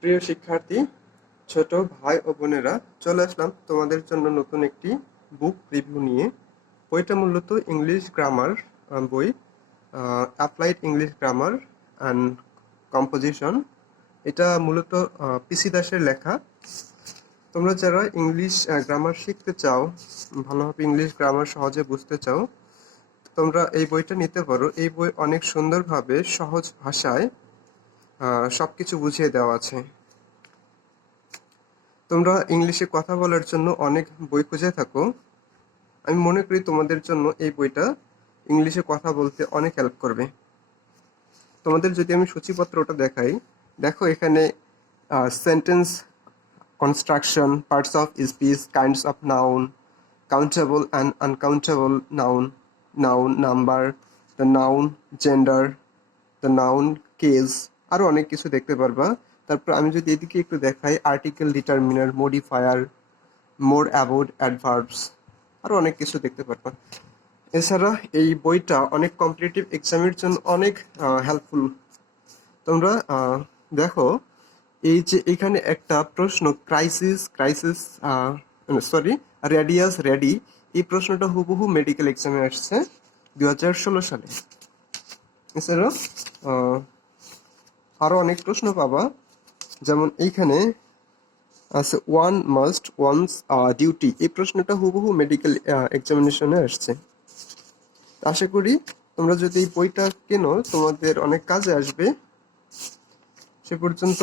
প্রিয় শিক্ষার্থী, ছোট ভাই ও বোনেরা, চলে আসলাম তোমাদের জন্য নতুন একটি বুক রিভিউ নিয়ে। বইটা মূলত ইংলিশ গ্রামার বই, applied English grammar and composition. এটা মূলত পিসি দাসের লেখা। তোমরা যারা ইংলিশ গ্রামার শিখতে চাও, ভালোভাবে ইংলিশ গ্রামার সহজে বুঝতে চাও, তোমরা এই বইটা নিতে পারো। এই বই অনেক সুন্দরভাবে সহজ ভাষায় সবকিছু বুঝিয়ে দেওয়া আছে। তোমরা ইংলিশে কথা বলার জন্য অনেক বই খুঁজে থাকো। আমি মনে করি তোমাদের জন্য এই বইটা ইংলিশে কথা বলতে অনেক হেল্প করবে। তোমাদের যদি আমি সূচিপত্রটা দেখাই, দেখো এখানে sentence construction, parts of speech, kinds of noun, countable and uncountable noun, noun number, the noun gender, the noun case, আরো অনেক কিছু দেখতে পারবা। তারপর আমি যদি এদিকে একটু দেখাই, article, determiner, modifier, more about, adverbs, আরো অনেক কিছু দেখতে পারবা। এছাড়া এই বইটা অনেক কম্পিটিটিভ এক্সামের জন্য অনেক হেল্পফুল। তোমরা দেখো, এই যে এখানে একটা প্রশ্ন, ক্রাইসিস সরি রেডিয়াস রেডি, এই প্রশ্নটা হুবহু মেডিকেল এক্সামে আসছে 2016 সালে। এছাড়া আরো অনেক প্রশ্ন পাবা, যেমন এইখানে আছে ওয়ান মাস্ট ওয়ান্স ডিউটি, এই প্রশ্নটা হুবহু মেডিকেল এক্সামিনেশনে আসছে। আশা করি তোমরা যদি এই বইটা কেনো তোমাদের অনেক কাজে আসবে। সে পর্যন্ত